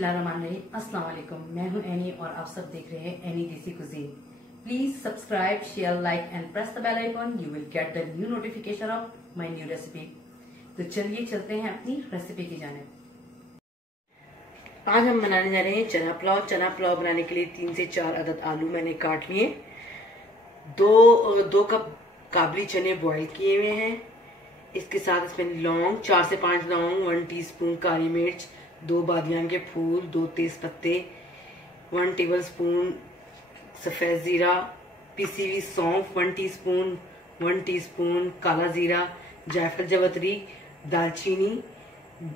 बिस्मिल्लाहिर्रहमानिर्रहीम। अस्सलाम वालेकुम। मैं हूं एनी और आप सब देख रहे हैं any desi cuisine. Please subscribe, share, like and press the bell icon. You will get the new notification of my new recipe. तो चलिए चलते हैं अपनी रेसिपी की जानिब। आज हम बनाने जा रहे हैं चना पुलाव। चना पुलाव बनाने के लिए 3 से 4 अदद आलू मैंने काट लिए। दो कप काबली चने बॉईल किए हुए हैं। इसके साथ इसमें लौंग 4 से 5 लौंग, 1 टीस्पून काली मिर्च, 2 बादियान के फूल, 2 तेज पत्ते, 1 टेबलस्पून सफेद जीरा, पिसी हुई सौंफ 1 टीस्पून, 1 टीस्पून काला जीरा, जायफल जवतरी, दालचीनी,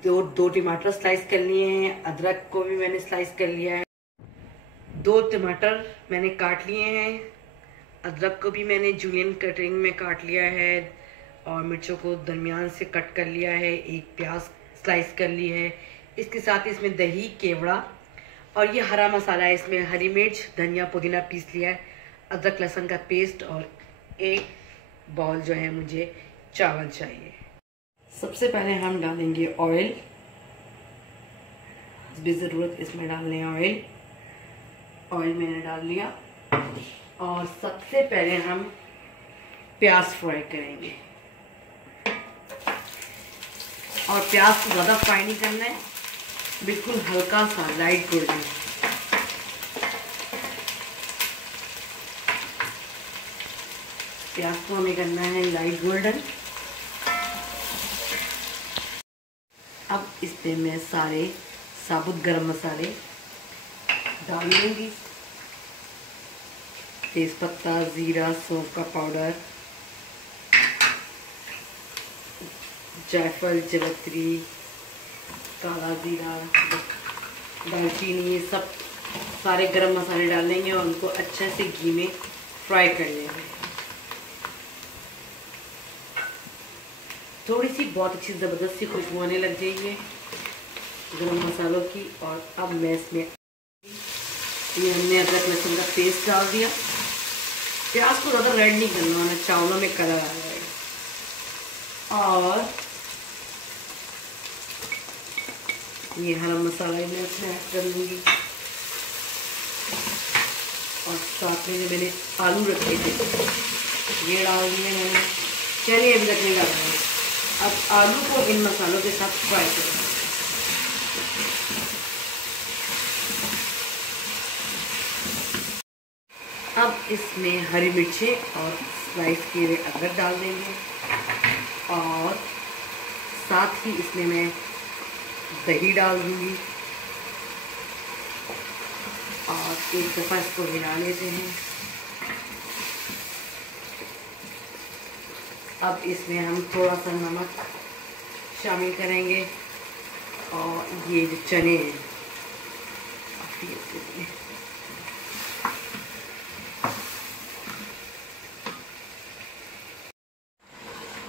दो टमाटर स्लाइस कर लिए हैं। अदरक को भी मैंने स्लाइस कर लिया है। 2 टमाटर मैंने काट लिए हैं। अदरक को भी मैंने जूलियन कटिंग में काट लिया है और मिर्चों को दरमियान से कट कर लिया है। 1 प्याज स्लाइस कर ली है। इसके साथ इसमें दही, केवड़ा और ये हरा मसाला है। इसमें हरी मिर्च, धनिया, पुदीना पीस लिया है, अदरक लहसुन का पेस्ट और 1 बाउल जो है मुझे चावल चाहिए। सबसे पहले हम डालेंगे ऑयल। ज़रूरत इसमें डालने ऑयल। ऑयल मैंने डाल लिया और सबसे पहले हम प्याज फ्राई करेंगे। और प्याज को ज़्यादा फ्राई नहीं करना है, बिल्कुल हल्का सा लाइट गोल्डन। प्याज को हमें करना है लाइट गोल्डन। अब इसमें मैं सारे साबुत गरम मसाले डाल लूँगी। तेज़पत्ता, जीरा, सौंफ का पाउडर, जायफल जवतरी, काला जीरा, दालचीनी, ये सब सारे गरम मसाले डाल लेंगे और उनको अच्छे से घी में फ्राई कर लेंगे। थोड़ी सी बहुत अच्छी ज़बरदस्त सी खुशबू आने लग जाएगी गरम मसालों की। और अब मैं इसमें ये हमने अदरक लहसुन का पेस्ट डाल दिया। प्याज को ज़्यादा रेड नहीं करना, वरना चावलों में कलर आ जाएगा। और ये हरा मसाला मैं इसमें ऐड कर लूँगी और साथ में जो मैंने आलू रखे थे ये डाल दिए मैंने। चलिए अभी तक नहीं डाल रहे। अब आलू को इन मसालों के साथ फ्राई करेंगे। अब इसमें हरी मिर्चें और स्लाइस किए हुए अदरक डाल देंगे और साथ ही इसमें मैं दही डाल दूंगी और एक दफ़ा इसको हिला लेते हैं। अब इसमें हम थोड़ा सा नमक शामिल करेंगे और ये जो चने हैं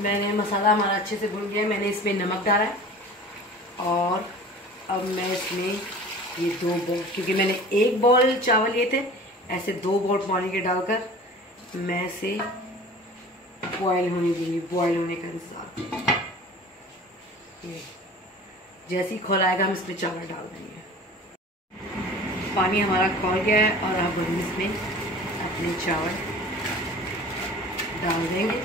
मैंने मसाला हमारा अच्छे से भून गया। मैंने इसमें नमक डाला है और अब मैं इसमें ये 2 बॉल, क्योंकि मैंने 1 बॉल चावल लिए थे, ऐसे 2 बॉल पानी के डालकर मैं इसे बॉयल होने दूंगी। बॉयल होने का इंतजार। जैसे ही खौलाएगा हम इसमें चावल डाल देंगे। पानी हमारा खौल गया है और अब हम इसमें अपने चावल डाल देंगे।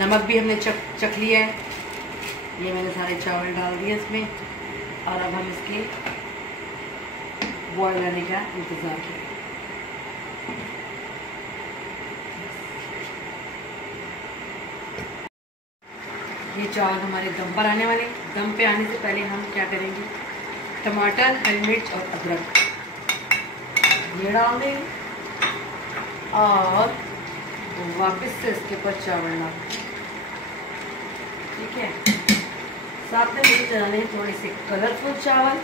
नमक भी हमने चख लिया है। ये मैंने सारे चावल डाल दिए इसमें और अब हम इसके बॉयल आने का इंतज़ार करें। ये चावल हमारे दम पर आने वाले। दम पे आने से पहले हम क्या करेंगे, टमाटर, हरी मिर्च और अदरक ये डाल देंगे और वापस से इसके ऊपर चावल डाल देंगे। ठीक है। साथ में मुझे डालने हैं थोड़े से कलरफुल चावल।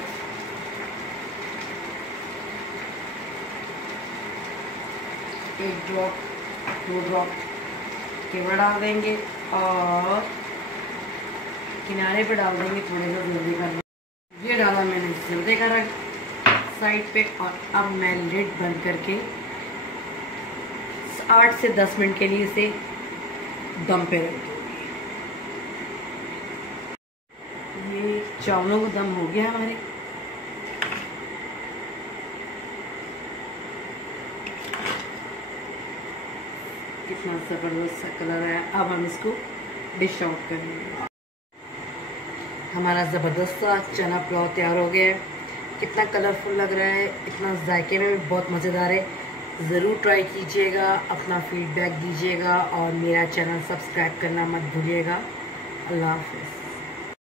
एक ड्रॉप 2 ड्रॉप केवड़ा डाल देंगे और किनारे पे डाल देंगे थोड़े सा जल्दी का। ये डाला मैंने जल्दी का रख साइड पे। और अब मैं लिड बंद करके 8 से 10 मिनट के लिए इसे दम पे रख दूँगी। ये चावलों को दम हो गया हमारे। कितना ज़बरदस्त सा कलर है। अब हम इसको डिश आउट करेंगे। हमारा ज़बरदस्त सा चना पुलाव तैयार हो गया है। कितना कलरफुल लग रहा है, इतना जायके में भी बहुत मज़ेदार है। ज़रूर ट्राई कीजिएगा, अपना फीडबैक दीजिएगा और मेरा चैनल सब्सक्राइब करना मत भूलिएगा। अल्लाह हाफ़िज़।